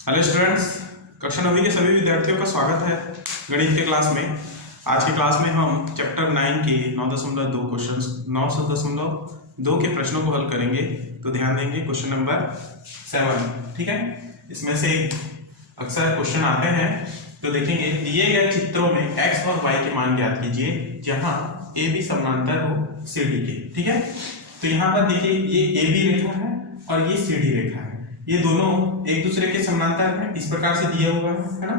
Hello students, कक्षा 9वीं के सभी विद्यार्थियों का स्वागत है गणित के क्लास में। आज की क्लास में हम चैप्टर 9 के 9.2 क्वेश्चंस 9.2 के प्रश्नों को हल करेंगे। तो ध्यान देंगे क्वेश्चन नंबर 7, ठीक है। इसमें से अक्सर क्वेश्चन आते हैं, तो देखेंगे दिए गए चित्रों में x और y के मान ज्ञात कीजिए जहां ए बी समानांतर हो सी डी के, ठीक है। तो यहाँ पर देखिए ये ए बी रेखा है और ये सी डी रेखा है, ये दोनों एक दूसरे के समानांतर हैं, इस प्रकार से दिया हुआ है ना।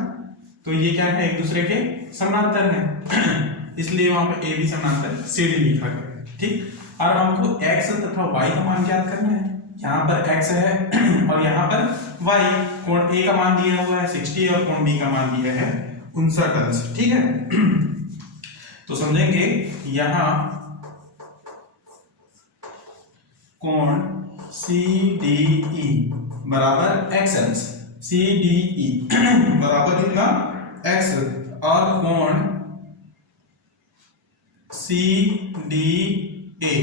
तो ये क्या है, एक दूसरे के समानांतर हैं इसलिए वहां पर ए बी समानांतर सी डी लिखा गया है, ठीक। और हमको x तथा y का मान ज्ञात करना है। यहाँ पर x है और यहाँ पर y। कोण a का मान दिया हुआ है 60 और कोण b का मान दिया है 59 अंश, ठीक है। तो समझेंगे यहाँ कोण CDE बराबर x अंश, CDE बराबर कितना x, और कोण CDA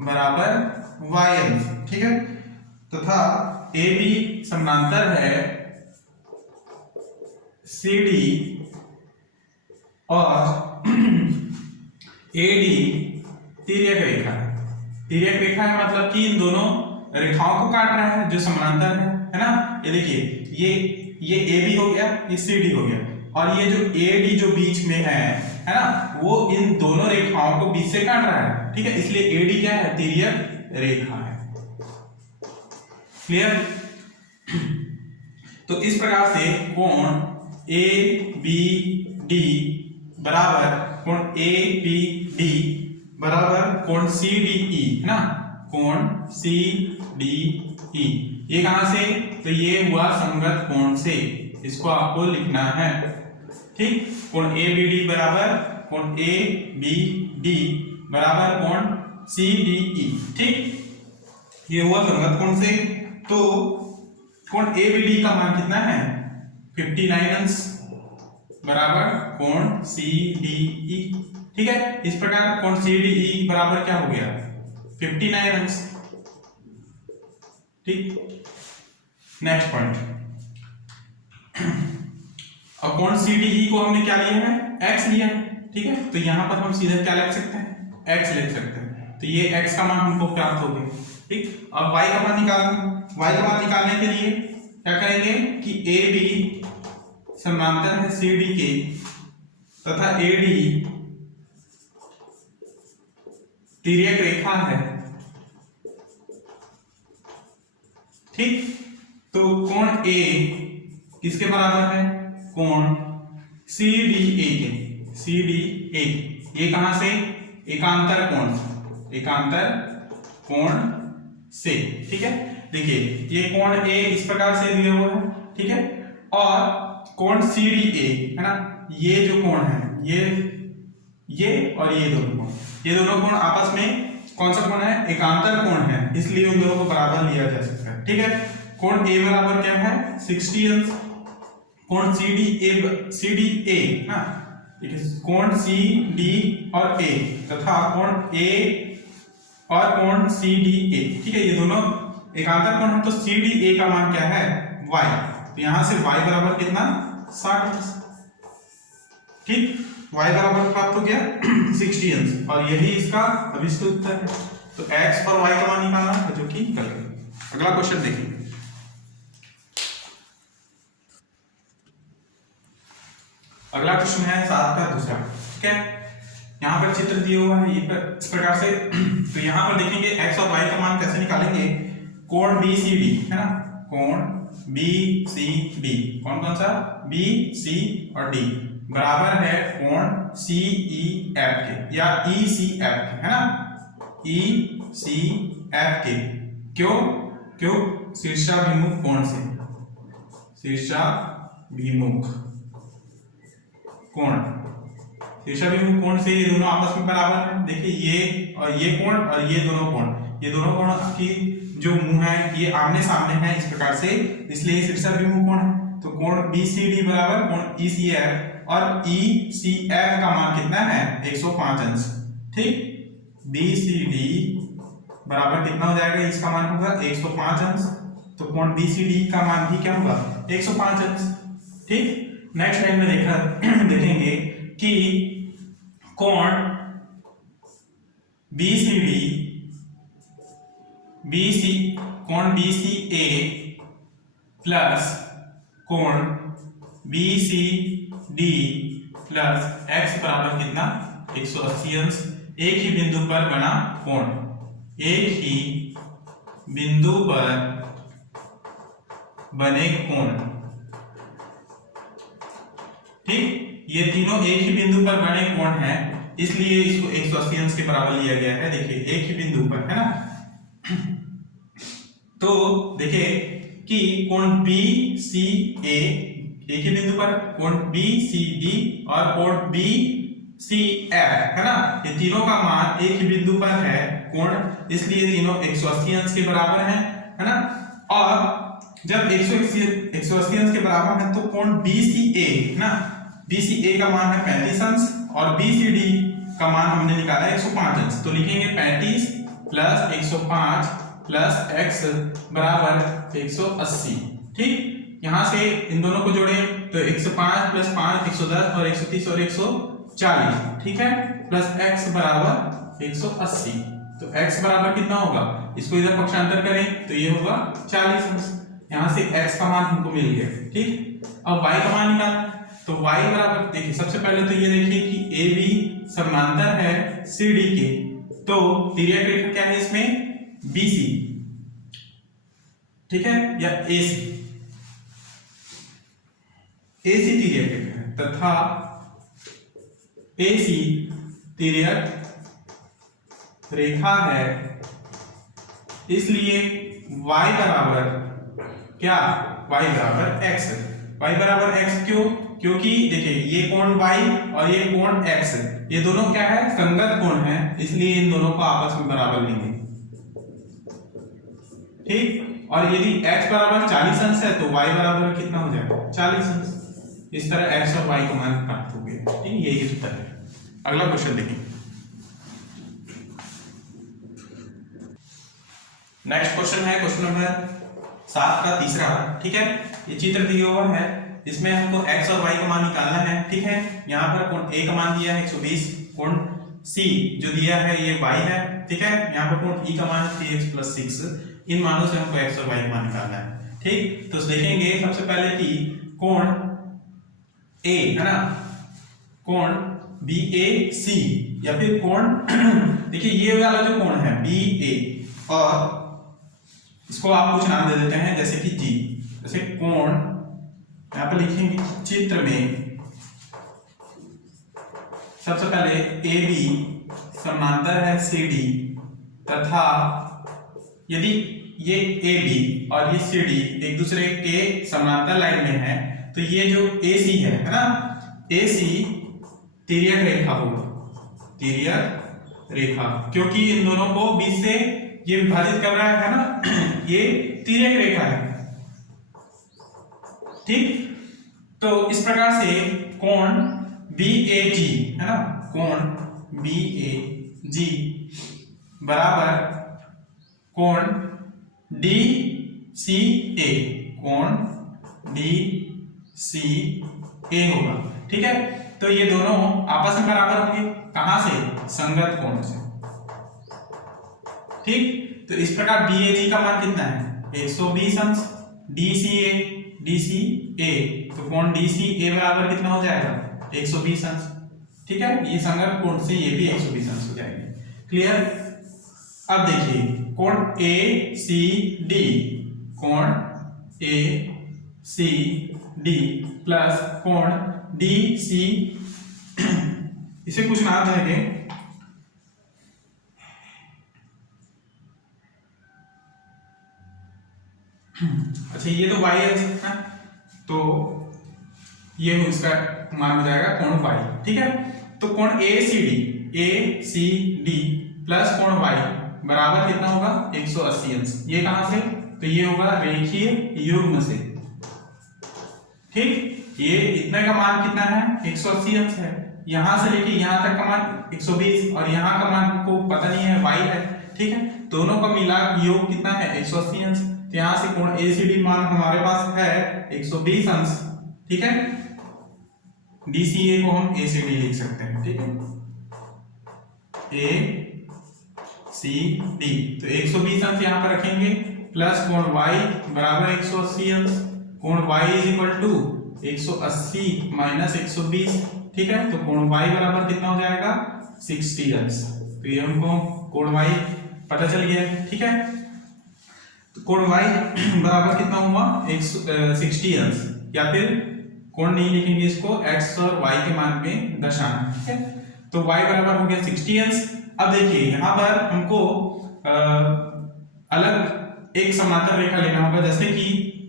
बराबर y अंश, ठीक है। तथा AB समानांतर है CD और AD तिर्यक रेखा है। तिर्यक रेखा है मतलब कि इन दोनों रेखाओं को काट रहा है जो समानांतर है ना। ये देखिए ये AB हो गया, ये CD हो गया, और ये जो AD जो बीच में है ना, वो इन दोनों रेखाओं को बीच से काट रहा है, ठीक है। इसलिए AD क्या है, तिर्यक रेखा है। क्लियर। तो इस प्रकार से कोण ABD बराबर कोण ABD बराबर कोण CDE है ना, कोण CDE। ये कहां से, तो ये हुआ संगत कोण से, इसको आपको लिखना है, ठीक। कोण ABD बराबर कोण ABD बराबर कोण CDE, ठीक। ये हुआ संगत कोण से। तो कोण ABD का मान कितना है, 59 अंश बराबर कोण CDE, ठीक है। इस प्रकार कोण CDE बराबर क्या हो गया, 59 अंश, ठीक। नेक्स्ट पॉइंट, और कोण CDE को हमने क्या लिया है, x लिया है, ठीक है। तो यहां पर हम सीधे क्या लिख सकते हैं, x लिख सकते हैं। तो ये x का मान हमको प्राप्त हो गया, ठीक। अब y का मान निकालना, y का मान निकालने के लिए क्या करेंगे कि AB समानांतर है CD के तथा AD तिर्यक रेखा है, ठीक। तो कोण A किसके बराबर है, कोण CDA के, CDA। ये कहां से, एकांतर कोण, एकांतर कोण से, ठीक है। देखिए ये कोण A इस प्रकार से दिया हुआ है, ठीक है। और कोण CDA है ना, ये जो कोण है ये और ये दोनों कोण आपस में कौन सा कोण है, एकांतर कोण है, इसलिए उन दोनों को बराबर लिया जा सकता है, ठीक है। कोण A बराबर क्या है, 60 अंश। कोण CDA ना, कोण CD और A तथा कोण A और कोण CDA, ठीक है। ये दोनों एकांतर कोण है, तो CDA का मान क्या है, y। तो यहां से y बराबर कितना, 60, ठीक। y बराबर प्राप्त हो गया 60 अंश, और यही इसका अभिष्ट उत्तर है। तो x और y का मान निकालना है, जो कि निकल गया। अगला क्वेश्चन देखिए। अगला क्वेश्चन है 7 का दूसरा, ठीक है। यहाँ पर चित्र दिया हुआ है इस प्रकार से। तो यहाँ पर देखेंगे x और y का मान कैसे निकालेंगे। कोण BCD है ना, कोण BCD, कौन कौन सा, B, C और D बराबर है कोण CEF के या ECF के, है ना, ECF के। क्यों शीर्षाभिमुख कोण से, शीर्षाभिमुख कोण, शीर्षाभिमुख कोण से ये दोनों आपस में बराबर है। देखिए ये कोण और ये दोनों कोण की जो मुंह है ये आमने सामने है इस प्रकार से, इसलिए शीर्षाभिमुख कोण है। तो कोण BCD बराबर कोण ECF, और ECF का मान कितना है, 105 अंश, ठीक। BCD बराबर कितना हो जाएगा, इसका मान होगा 105 अंश, तो कोण BCD का मान भी क्या होगा 105 अंश। ठीक, नेक्स्ट लाइन में देखेंगे कि कोण कोण BCA प्लस कोण BCD प्लस x बराबर कितना 180 अंश। एक ही बिंदु पर बना कोण, एक ही बिंदु पर बने कोण। ठीक, ये तीनों एक ही बिंदु पर बने कोण हैं, इसलिए इसको 180 अंश के बराबर लिया गया है। देखिए एक ही बिंदु पर, है ना। तो देखिए कि कोण BCA एक ही बिंदु पर, कोण BCD और कोण BCF, है ना, ये तीनों का मान एक ही बिंदु पर है कोण, इसलिए तीनों 180 अंश के बराबर हैं, है ना। और जब 180 अंश के बराबर है तो कोण BCA, है ना, BCA का मान है 35 अंश और BCD का मान हमने निकाला 105 अंश। तो लिखेंगे 35 प्लस 105 प्लस x बराबर 180। ठीक, यहां से इन दोनों को जोड़े तो 105 प्लस 5 110 और 130 और 140, ठीक है, प्लस x बराबर 180। तो x बराबर कितना होगा, इसको इधर पक्षांतर करें तो ये होगा 40 अंश। यहां से x का मान हमको मिल गया। ठीक, अब y का मान निकालना है तो y बराबर, देखिए सबसे पहले तो ये देखिए कि AB समांतर है CD के, तो तिर्यक रेखा क्या है इसमें BC, ठीक है, या AC तिर्यक रेखा है तथा AC तिर्यक रेखा है, इसलिए y बराबर क्या, y बराबर x। y बराबर x क्यों, क्योंकि देखिए ये कोण y और ये कोण x, ये दोनों क्या है संगत कोण है, इसलिए इन दोनों को आपस में बराबर लेंगे। ठीक, और यदि x बराबर 40 अंश है तो y बराबर कितना हो जाएगा 40 अंश। इस तरह x और y का मान प्राप्त हो गया। ठीक, यही उत्तर है। अगला क्वेश्चन देखिए। नेक्स्ट क्वेश्चन है क्वेश्चन नंबर 7 का तीसरा। ठीक है, ये चित्र दिया हुआ है, इसमें हमको x और y का मान निकालना है। ठीक है, यहाँ पर कोण A का मान दिया है 120, कोण C जो दिया है ये y है। ठीक है, यहाँ पर कोण E का मान 3x + 6, इन मानों से हमको x और y का मान निकालना है। ठीक, तो देखेंगे सबसे पहले कि कोण A, है ना, कोण BAC या फिर कोण देखिए ये वाला जो कोण है BA, और इसको आप कुछ नाम दे देते हैं जैसे कि G। जैसे कोण यहाँ पर लिखेंगे चित्र में सबसे पहले AB समांतर है CD तथा यदि ये AB और ये CD एक दूसरे के समांतर लाइन में है तो ये जो AC है ना, AC तिर्यक रेखा होगी, तिर्यक रेखा, क्योंकि इन दोनों को बीच से ये विभाजित कर रहा है ना, ये तिर्यक रेखा है। ठीक, तो इस प्रकार से कोण BAG, है ना, कोण BAG बराबर कोण DCA, कोण DCA होगा। ठीक है, तो ये दोनों आपस में बराबर होंगे, कहां से, संगत कोण से। ठीक, तो इस प्रकार BAG का मान कितना है 120 अंश, DCA तो कोण DCA बराबर कितना हो जाएगा 120 अंश। ठीक है, ये संगत कोण से ये भी 120 अंश हो जाएंगे। क्लियर। अब देखिए कोण ACD, कोण ACD प्लस कोण DC, इसे कुछ नाम देंगे, अच्छा ये तो y है, तो ये इसका मान हो जाएगा कोण y। ठीक है, तो कोण ACD प्लस कोण y बराबर कितना होगा 180 अंश। ये कहां से, तो ये होगा रेखीय युग्म से। ठीक, ये इतने का मान कितना है 180 अंश है, यहां से लेके यहां तक का मान 120 और यहां का मान को पता नहीं है y है। ठीक है, दोनों का मिला योग कितना है 180 अंश। तो यहाँ से कोण ACD मान हमारे पास है 120 अंश, ठीक है। DCA को हम ACD लिख सकते हैं, ठीक है, ACD। तो 120 अंश यहाँ पर रखेंगे प्लस कोण Y बराबर 180 अंश, कोण Y is equal to 180 minus 120, ठीक है। तो कोण Y बराबर कितना हो जाएगा 60 अंश। तो ये हमको कोण Y पता चल गया, ठीक है। तो कोण Y बराबर कितना हुआ 60 अंश, या फिर कोण नहीं लिखेंगे इसको, x और y के मान में दर्शाना, ठीक है। तो y बराबर हो गया 60 अंश। अब देखिए यहाँ पर हमको अलग एक समांतर रेखा लेना होगा, जैसे कि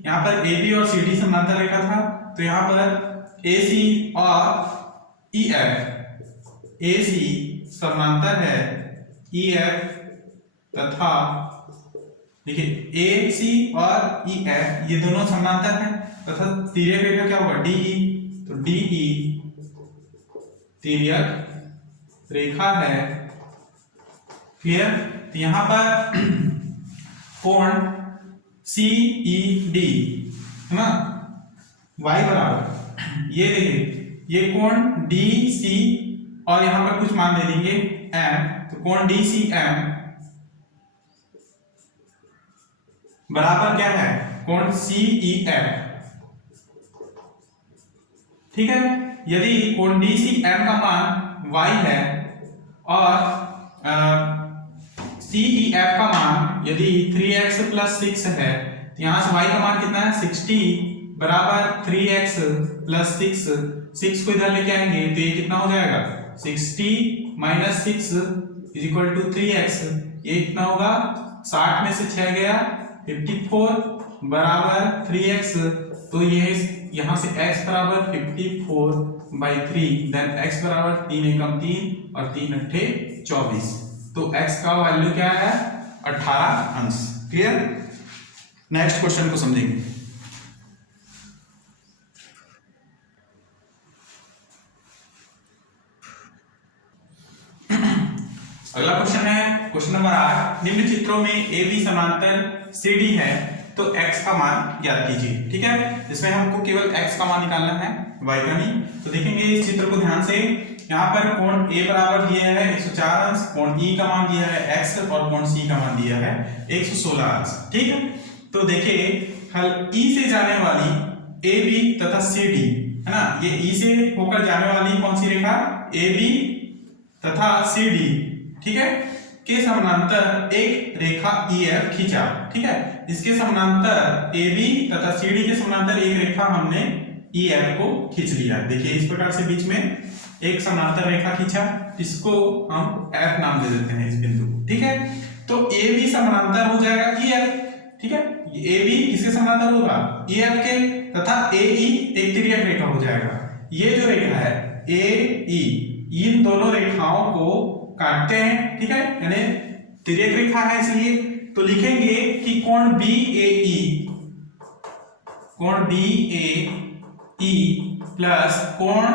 यहाँ पर AB और CD समांतर रेखा था, तो यहाँ पर AC और AC समांतर है EF तथा देखिए AC और EF ये दोनों समांतर हैं तथा तिर्यक रेखा क्या होगा DE, तो DE तिर्यक रेखा है, क्लियर। तो यहां पर कोण CED है ना, y बराबर ये देखिए ये कोण DC और यहां पर कुछ मान दे देंगे M, तो कोण DCM बराबर क्या है कोण CEF, ठीक है। यदि कोण DCM का मान y है और CEF का मान यदि 3x प्लस 6 है, तो यहां से y का मान कितना है 60 बराबर 3x प्लस 6 को इधर लेके आएंगे तो ये कितना हो जाएगा 60 minus 6 is equal to 3x, ये कितना होगा 60 में से 6 गया 54 बराबर 3x, तो ये यहां से x बराबर 54/3, देन x बराबर 3 एकम 3 और 3 अट्ठे 24, तो x का वैल्यू क्या है 18 अंश, क्लियर। नेक्स्ट क्वेश्चन को समझेंगे। अगला क्वेश्चन है क्वेश्चन नंबर 8, निम्न चित्रों में AB समांतर CD है तो x का मान ज्ञात कीजिए, ठीक है। इसमें हमको केवल x का मान निकालना है, y का नहीं। तो देखेंगे इस चित्र को ध्यान से, यहाँ पर कोण A बराबर दिया है 104 अंश, कोण E का मान दिया है x और कोण C का मान दिया है 116 अंश, ठीक है। तो देखिए हल E से जाने वाली AB तथा CD है ना, ये E से होकर जाने वाली कौन सी रेखा AB तथा CD, ठीक है, के समानांतर एक रेखा EF खींचा, ठीक है। इसके समानांतर AB तथा CD के समानांतर एक रेखा हमने EF को खींच लिया। देखिए इस प्रकार से बीच में एक समानांतर रेखा खींचा, इसको हम F नाम दे देते हैं इस बिंदु को, ठीक है। तो AB समानांतर हो जाएगा EF, ठीक है। AB किसके समानांतर होगा EF के, तथा AE एक तिर्यक रेखा हो जाएगा। ये जो रेखा है AE इन दोनों रेखाओं को काटते हैं, ठीक है, यानी तिर्यक रेखा है इसलिए। तो लिखेंगे कि कोण BAE प्लस कोण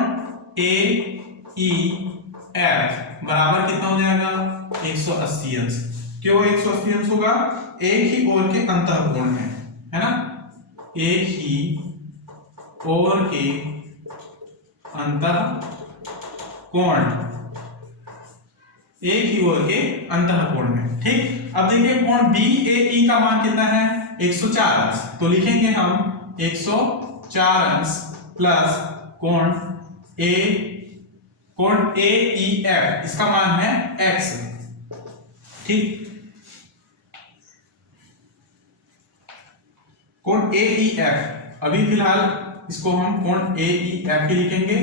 AEF बराबर कितना हो जाएगा 180 अंश। क्यों 180 अंश होगा, एक ही ओर के अंतःकोण है ना, एक ही ओर के अंतःकोण, एक ही ओर के अंतःकोण में, ठीक। अब देखिए कोण BAE का मान कितना है 104 अंश, तो लिखेंगे हम 104 अंश प्लस कोण AEF इसका मान है x, ठीक। कोण AEF अभी फिलहाल इसको हम कोण AEF ही लिखेंगे,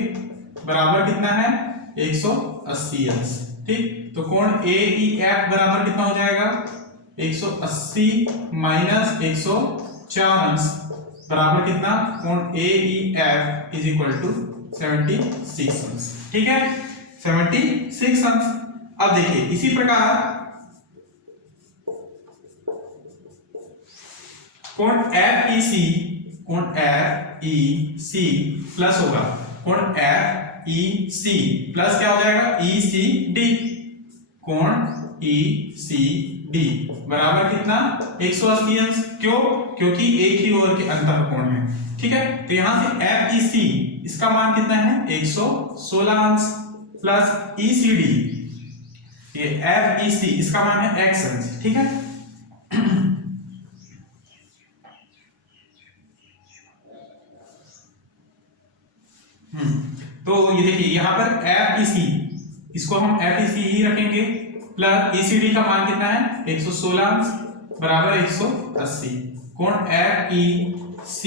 बराबर कितना है 180 अंश, ठीक। तो कोण AEF बराबर कितना हो जाएगा 180 माइनस 104 अंश बराबर कितना, कोण AEF इज इक्वल टू 76 अंश, ठीक है, 76 अंश। अब देखिए इसी प्रकार कोण FEC प्लस होगा कोण FEC प्लस क्या हो जाएगा ECD, कोण ECD बराबर कितना 180 अंश, क्यों? क्योंकि एक ही ओर के अंतर कोण है। ठीक है, तो यहां से FEC इसका मान कितना है 116 अंश प्लस ECD ये FEC इसका मान है x अंश। ठीक है, तो ये देखिए यहां पर FEC इसको हम FEC ही रखेंगे प्लस ECD का मान कितना है 116 अंश बराबर 180। कोण FEC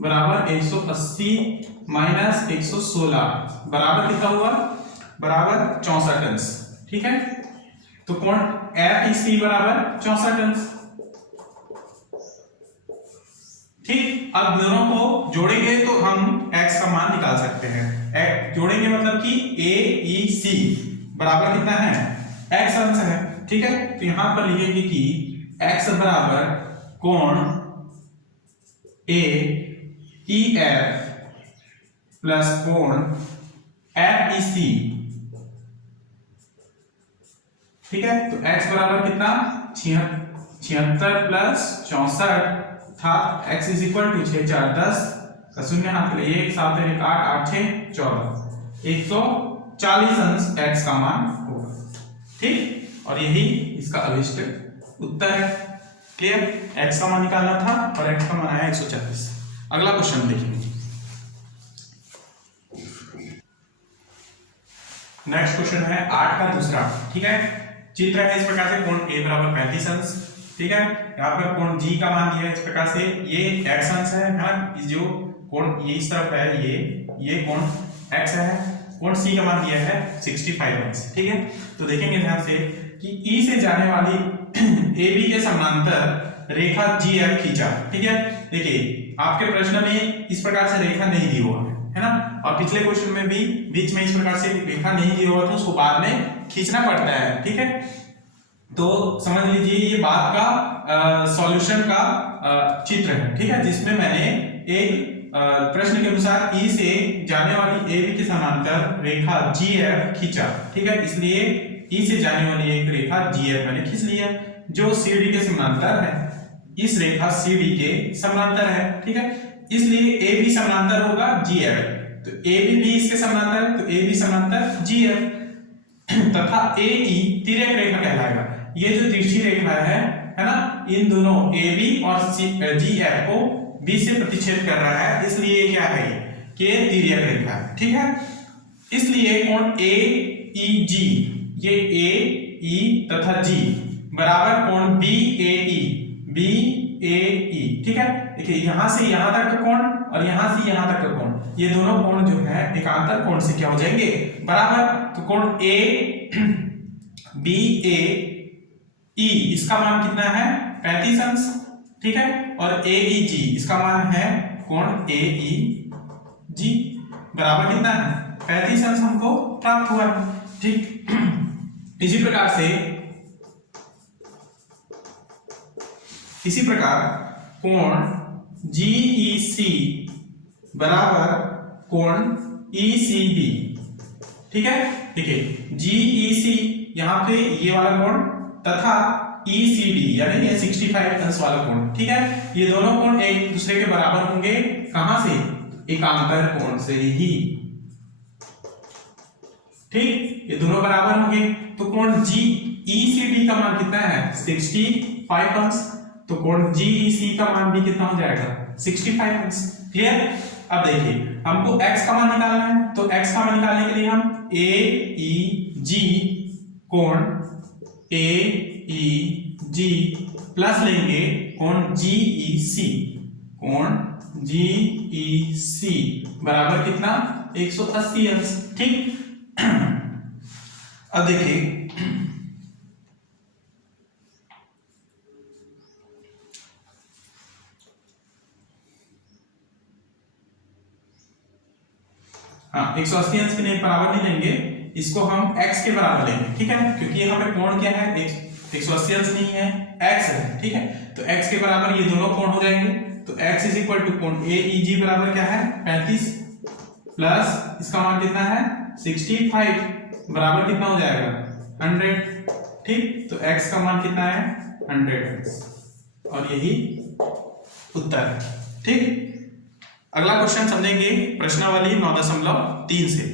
बराबर 180 माइनस 116 बराबर कितना हुआ? बराबर 64 अंश। ठीक है, तो कोण FEC बराबर 64 अंश। ठीक, अब दोनों को जोड़ेंगे तो हम x का मान निकाल सकते हैं। जोड़ेंगे मतलब कि AEC बराबर कितना है x अंश है। ठीक है, तो यहां पर लिखेंगे कि x बराबर कोण AEF प्लस कोण FEC। ठीक है, तो x बराबर कितना 76 प्लस 64 था। x इज इक्वल टू 6 4 10 का शून्य हाथ के लिए 1 7 1 8 8 6 14 140 अंश x का मान होगा। ठीक, और यही इसका अभिष्ट उत्तर है। क्लियर, x का मान निकालना था और x का मान आया 140। अगला क्वेश्चन देखेंगे। नेक्स्ट क्वेश्चन है 8 का दूसरा। ठीक है, चित्र है इस प्रकार से कोण a बराबर 35 अंश। ठीक है, यहाँ पर कोण G का मान दिया है इस प्रकार से, ये x अंश है ना, जो कोण ये इस तरफ है ये कोण x है, कोण C का मान दिया है 65 अंश। ठीक है, तो देखेंगे ध्यान से कि E से जाने वाली AB के समानांतर रेखा GF खींचा। ठीक है, देखिए आपके प्रश्न में इस प्रकार से रेखा नहीं दी हुआ है ना, और पिछले क्वेश्चन में भी बीच में इस प्रकार से रेखा नहीं दी हुआ तो उसको बाद में खींचना पड़ता है। ठीक है, तो समझ लीजिए ये बाद का सॉल्यूशन का चित्र है। ठीक है, जिसमें मैंने एक प्रश्न के अनुसार E से जाने वाली AB के समानांतर रेखा GF खींचा। ठीक है, इसलिए E से जाने वाली एक रेखा GF मैंने खींच लिया जो CD के समानांतर है। इस रेखा CD के समानांतर है। ठीक है, इसलिए AB समानांतर होगा GF, तो AB भी इसके समानांतर है, तो AB समानांतर GF तथा AE तिर्यक रेखा कहलाएगा। ये जो तिरछी रेखा है ना, इन दोनों AB और GF को B से प्रतिच्छेद कर रहा है, इसलिए क्या है कि तिर्यक रेखा है। ठीक है, इसलिए कोण AEG ये AE तथा G बराबर कोण BAE। ठीक है, देखिए यहां से यहां तक का कोण और यहां से यहां तक का कोण, ये दोनों कोण जो है एकांतर कोण से क्या हो जाएंगे बराबर। तो कोण ABAE इसका मान कितना है 35 अंश। ठीक है, और AEG इसका मान है कोण AEG बराबर कितना है 35 अंश हमको प्राप्त हुआ है। ठीक, इसी प्रकार कोण GEC बराबर कोण ECB। ठीक है, देखिए GEC यहां पे ये वाला कोण तथा ECD यानी ये 65 अंश वाला कोण। ठीक है, ये दोनों कोण एक दूसरे के बराबर होंगे, कहां से? एकांतर कोण से ही। ठीक, ये दोनों बराबर होंगे, तो कोण GECD का मान कितना है 65 अंश, तो कोण GEC का मान भी कितना हो जाएगा 65 अंश। क्लियर, अब देखिए हमको x का मान निकालना है, तो x का मान निकालने के लिए हम AEG कोण AEG प्लस लेंगे कोण GEC बराबर कितना 180 अंश। ठीक, अब देखिए हाँ 180 अंश के नहीं बराबर नहीं लेंगे, इसको हम x के बराबर लेंगे। ठीक है, क्योंकि यहाँ पे कोण क्या है 180 अंश नहीं है x है। ठीक है, तो x के बराबर ये दोनों कोण हो जाएंगे, तो x इज इक्वल टू कोण AEG बराबर क्या है 35 प्लस इसका मान कितना है 65 बराबर कितना हो जाएगा 100। ठीक, तो x का मान कितना है 100 और यही उत्तर है। ठीक, अगला क्वेश्चन समझेंगे प्रश्नावली 9.3 से।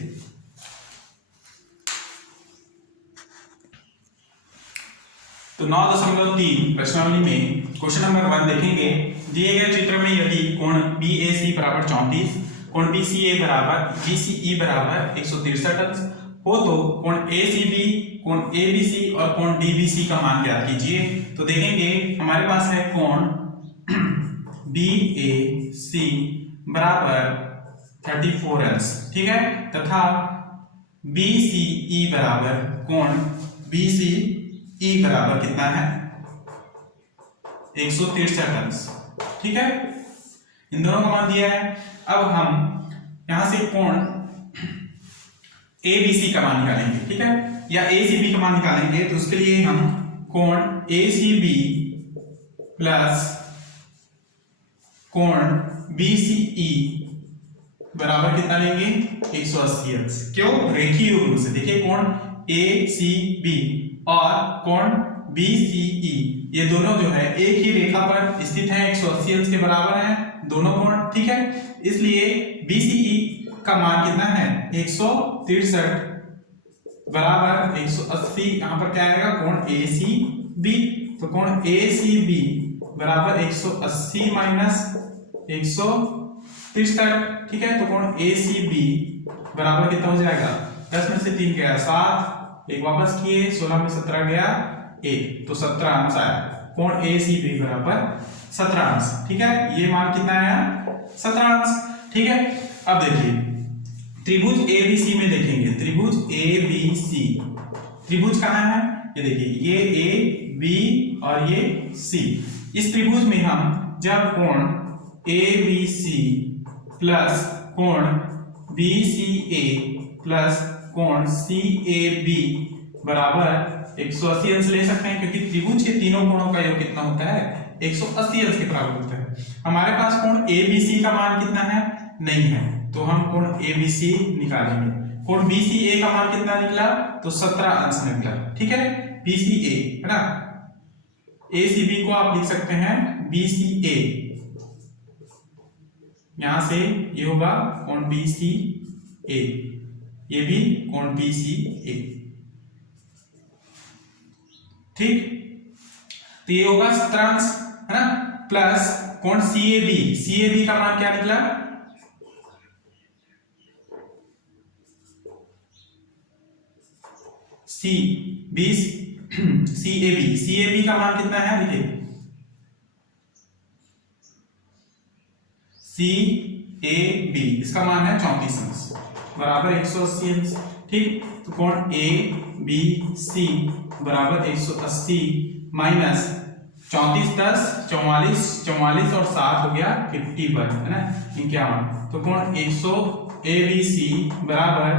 तो 9.3 प्रश्नावली में क्वेश्चन नंबर 1 देखेंगे। दिए गए चित्र में यदि कोण BAC बराबर 34, कोण BCE बराबर 163 अंश हो तो कोण ACB, कोण ABC और कोण DBC का मान ज्ञात कीजिए। तो देखेंगे हमारे पास है कोण BAC बराबर 34 अंश, ठीक है, तथा BCE बराबर कोण BCE बराबर कितना है 163 अंश, ठीक है, इन दोनों का मान दिया है। अब हम यहां से कोण ABC का मान निकालेंगे, ठीक है, या ACB का मान निकालेंगे। तो उसके लिए हम कोण ACB प्लस कोण BCE बराबर कितना लेंगे 180 अंश। क्यों? रेखीय युग्म से। देखिए कोण ACB और कोण BCE ये दोनों जो है एक ही रेखा पर स्थित हैं, 180 अंश के बराबर हैं दोनों कोण, ठीक है। इसलिए BCE का मान कितना है 163 बराबर 180। यहां पर क्या आएगा कोण ACB, तो कोण ACB बराबर 180 माइनस 163, ठीक है। तो कोण ACB बराबर कितना हो जाएगा 10 में से 3 गया 7, एक वापस किए 16 में 17 गया 1, तो 17 अंश आया। कोण ACB बराबर 17 अंश, ठीक है, ये मान कितना आया 17 अंश, ठीक है। अब देखिए त्रिभुज ABC में देखेंगे, त्रिभुज ABC, त्रिभुज कहां है, ये देखिए ये A B और ये C। इस त्रिभुज में हम जब कोण ABC प्लस कोण BCA प्लस कोण CAB बराबर 180 अंश ले सकते हैं, क्योंकि त्रिभुज के तीनों कोणों का योग कितना होता है 180 अंश के बराबर होता है। हमारे पास कोण ABC का मान कितना है नहीं है, तो हम कोण ABC निकालेंगे। कोण BCA का मान कितना निकला, तो 17 अंश निकला, ठीक है, BCA है ना। ACB को आप लिख सकते हैं BCA, यहां से ये होगा कोण BCA, ये भी कोण BCA, ठीक। तो ये होगा 17 अंश है ना, प्लस कोण CAB का मान क्या निकला CAB का मान कितना है, देखिए CAB इसका मान है 34 अंश बराबर 180 अंश, ठीक। तो कोण ABC बराबर 180 माइनस 34 10 44 44 और 7 हो गया 51 है ना 51। तो कोण 100 ABC बराबर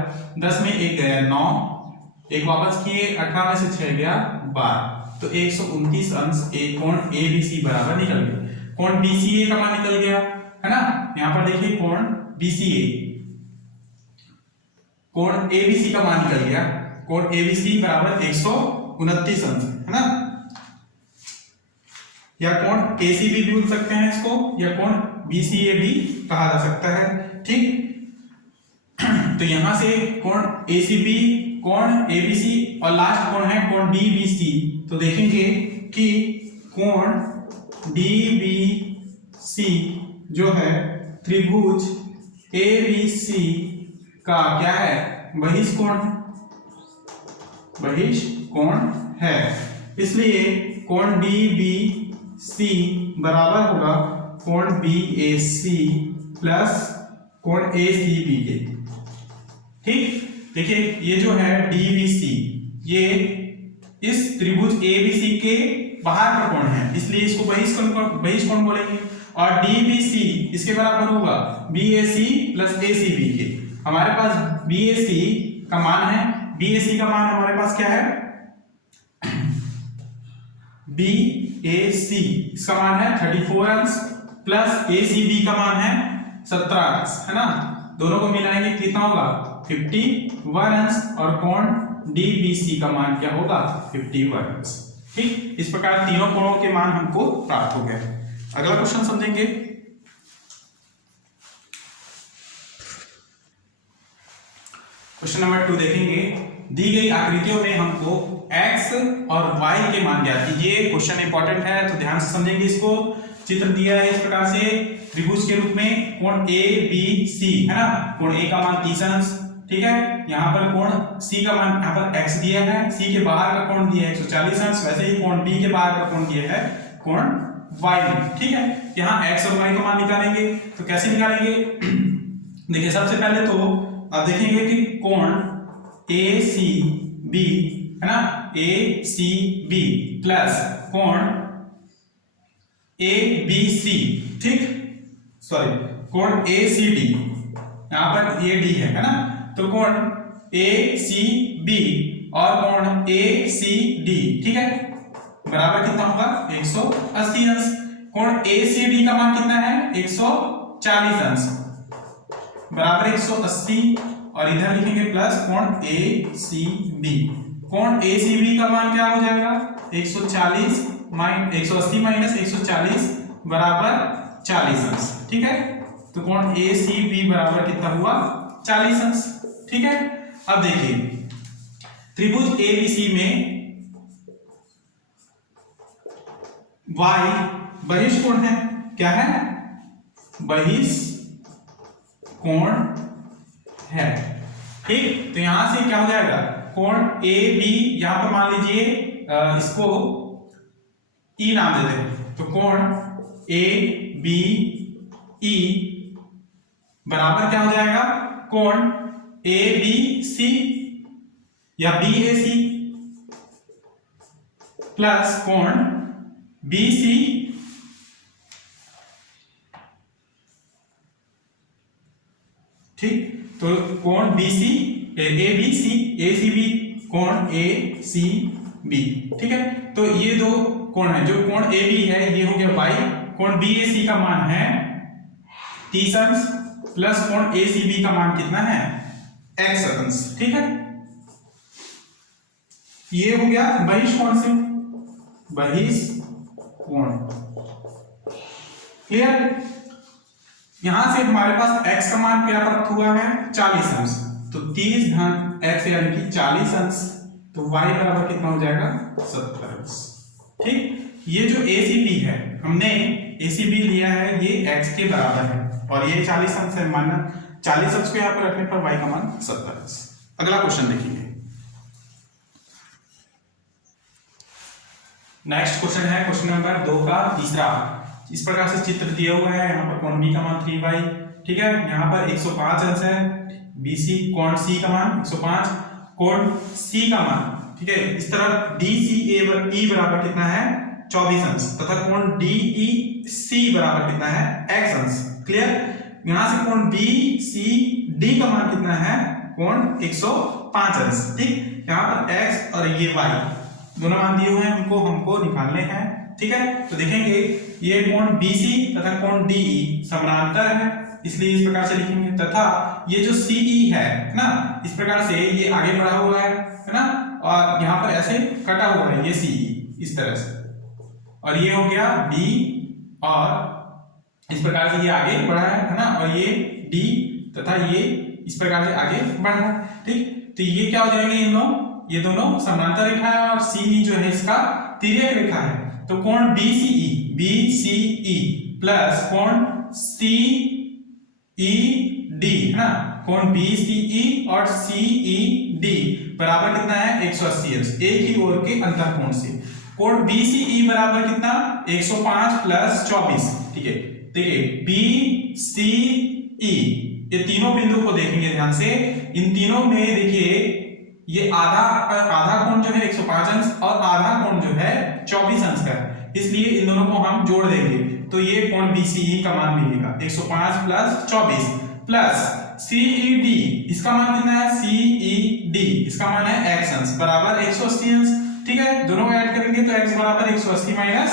10 में 1 गया 9, एक वापस किए 18 में से 6 गया 12, तो 129 अंश एक कोण ABC बराबर निकल गया। कोण BCA का मान निकल गया है ना, यहां पर देखिए कोण BCA, कोण ABC का मान निकल गया, कोण ABC बराबर 129 अंश है ना, या कोण ACB भी बोल सकते हैं इसको, या कोण BCA भी कहा जा सकता है, ठीक। तो यहां से कोण ACB, कोण ABC और लास्ट कोण है कोण DBC। तो देखेंगे कि कोण DBC जो है त्रिभुज ABC का क्या है बहिष कोण है, इसलिए कोण DBC बराबर होगा कोण BAC प्लस कोण ACB के, ठीक। देखिए ये जो है DBC ये इस त्रिभुज ABC के बाहर का कोण है, इसलिए इसको बहिष कोण बोलेंगे, और DBC इसके बराबर होगा BAC प्लस ACB के। हमारे पास BAC का मान है, BAC का मान हमारे पास क्या है BAC, इसका मान है 34 अंश प्लस ACB का मान है 17 अंश है ना, दोनों को मिलाएंगे कितना होगा 51 अंश, और कोण DBC का मान क्या होगा 51 अंश, ठीक। इस प्रकार तीनों कोणों के मान हमको प्राप्त हो गए। अगला क्वेश्चन समझेंगे। क्वेश्चन नंबर 2 देखेंगे। दी गई आकृतियों में हमको x और y के मान ज्ञात कीजिए। क्वेश्चन इंपॉर्टेंट है तो ध्यान से समझेंगे इसको। चित्र दिया है इस प्रकार से त्रिभुज के रूप में, कोण ए बी सी है ना, कोण ए का मान 30 अंश, ठीक है। यहाँ पर कोण सी का मान यहाँ पर x दिया है, सी के बाहर का कोण दिया है 140 अंश, वैसे ही कोण बी के बाहर का कोण दिया है कोण y में, ठीक है। यहाँ x और y का मान निकालेंगे, तो कैसे निकालेंगे? देखिए सबसे पहले तो अब देखेंगे कि कोण ए सी बी है ना, ए सी बी प्लस कोण ए बी सी, ठीक, सॉरी कोण ए सी डी, यहां पर ए डी है ना, तो कोण ए सी बी और कोण ए सी डी, ठीक है, बराबर कितना होगा 180 अंश। कोण ए सी डी का मान कितना है 140 अंश, बराबर 180, और इधर लिखेंगे प्लस कोण ए सी बी। कोण ए सी बी का मान क्या हो जाएगा 180 माइनस 140 बराबर 40 अंश, ठीक है। तो कोण ए सी बी बराबर कितना हुआ 40 अंश, ठीक है। अब देखिए त्रिभुज ए बी सी में y बहिष कोण है, क्या है बहिष कोण है, ठीक। तो यहां से क्या हो जाएगा कोण ए बी, यहां पर मान लीजिए इसको ई नाम देते हैं, तो कोण ए बी ई बराबर क्या हो जाएगा कोण ए बी सी या बी ए सी प्लस कोण बी सी ठीक। तो कोण B C A B C B कोण ए सी बी, ठीक है। तो ये दो कोण है, जो कोण ए बी है ये हो गया y, कोण बी ए सी का मान है 30 अंश प्लस कोण ए सी बी का मान कितना है x अंश, ठीक है। ये हो गया बहिष कोण से बहिष कोण, क्लियर। यहां से हमारे पास x का मान क्या प्राप्त हुआ है 40 अंश, तो 30 धन x यानी कि 40 अंश, तो y बराबर कितना हो जाएगा 70 अंश, ठीक। ये जो ACB है हमने ACB लिया है ये x के बराबर है और ये 40 अंश है, मानना 40 अंश को यहां पर रखने पर y का मान 70 अंश। अगला क्वेश्चन देखेंगे। नेक्स्ट क्वेश्चन है क्वेश्चन नंबर 2 का तीसरा। इस प्रकार से चित्र दिया हुआ है, यहाँ पर कोण बी का मान 3y, ठीक है। यहाँ पर 105 अंश है, BC कोण C का मान 105, कोण C का मान, ठीक है। इस तरह DCE बराबर कितना है 24 अंश तथा कोण DEC बराबर कितना है x अंश, क्लियर। यहाँ से कोण BCD का मान कितना है कोण 105 अंश, ठीक। यहाँ पर x और ये y दोनों मान दिए हुए हैं, उनको हमको निकालने हैं, ठीक है। तो देखेंगे ये कोण BC तथा कोण DE समानांतर है, इसलिए इस प्रकार से लिखेंगे, तथा ये जो CE है ना इस प्रकार से ये आगे बढ़ा हुआ है ना, और यहाँ पर ऐसे कटा हुआ है ये CE इस तरह से, और ये हो गया B और इस प्रकार से ये आगे बढ़ा है ना, और ये D तथा ये इस प्रकार से आगे बढ़ा है, ठीक। तो ये क्या हो जाएंगे इन दोनों, ये दोनों समानांतर रेखा है और CE जो है इसका तिर्यक रेखा है, तो कोण BCE प्लस कोण CED है ना, कोण BCE और CED बराबर कितना है 180 अंश, एक ही ओर के अंतर कोण से। कोण BCE बराबर कितना 105 प्लस 24, ठीक है। देखिए BCE ये तीनों बिंदु को देखेंगे ध्यान से, इन तीनों में देखिए ये आधा कोण जो है 105 अंश और आधा कोण जो है 24 अंश का है, इसलिए इन दोनों को हम जोड़ देंगे तो ये कोण BCE का मान मिलेगा 105 प्लस 24 प्लस CED, इसका मान कितना है CED, इसका मान है x अंश बराबर 180 अंश, ठीक है। दोनों को ऐड करेंगे तो x बराबर 180 माइनस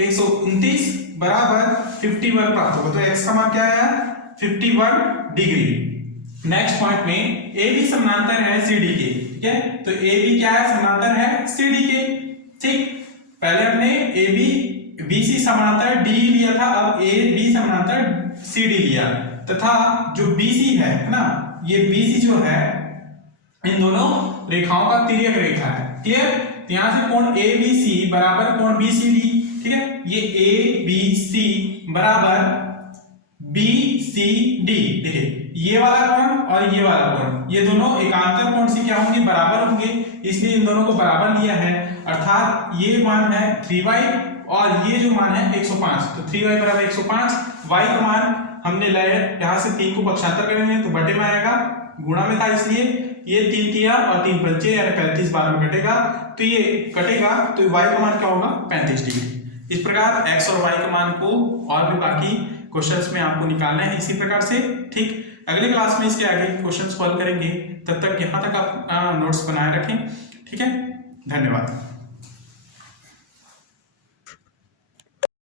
129 बराबर 51 प्राप्त होगा, तो x का मान क्या है 51 डिग्री। नेक्स्ट पॉइंट में AB समानांतर है CD के, ठीक है। तो AB क्या है समानांतर है CD के, ठीक। पहले हमने AB BC समानांतर D लिया था, अब AB समानांतर CD लिया, तथा जो BC है ना, ये BC जो है इन दोनों रेखाओं का तिर्यक रेखा है। क्लियर? तो यहां से कोण ABC बराबर कोण BCD, ठीक है, ये ABC बराबर BCD। देखिए ये वाला कोण और ये वाला कोण, ये दोनों एकांतर कोण से क्या होंगे, बराबर होंगे, इसलिए इन दोनों को बराबर लिया है, अर्थात ये मान है 3y और ये जो मान है 105। तो 3y बराबर 105, y का मान हमने लाया यहां से 3 को पक्षांतर करेंगे तो बटे में आएगा, गुणा में था इसलिए ये 3 तिया और 3 पंचे यानी 35 12 में कटेगा, तो ये कटेगा तो y का मान क्या होगा, 35 डिग्री। इस प्रकार x और y के मान को और भी बाकी क्वेश्चंस में आपको निकालना है इसी प्रकार से। ठीक, अगले क्लास में इसके आगे क्वेश्चंस सॉल्व करेंगे, तब तक यहाँ तक आप नोट्स बनाए रखें। ठीक है, धन्यवाद।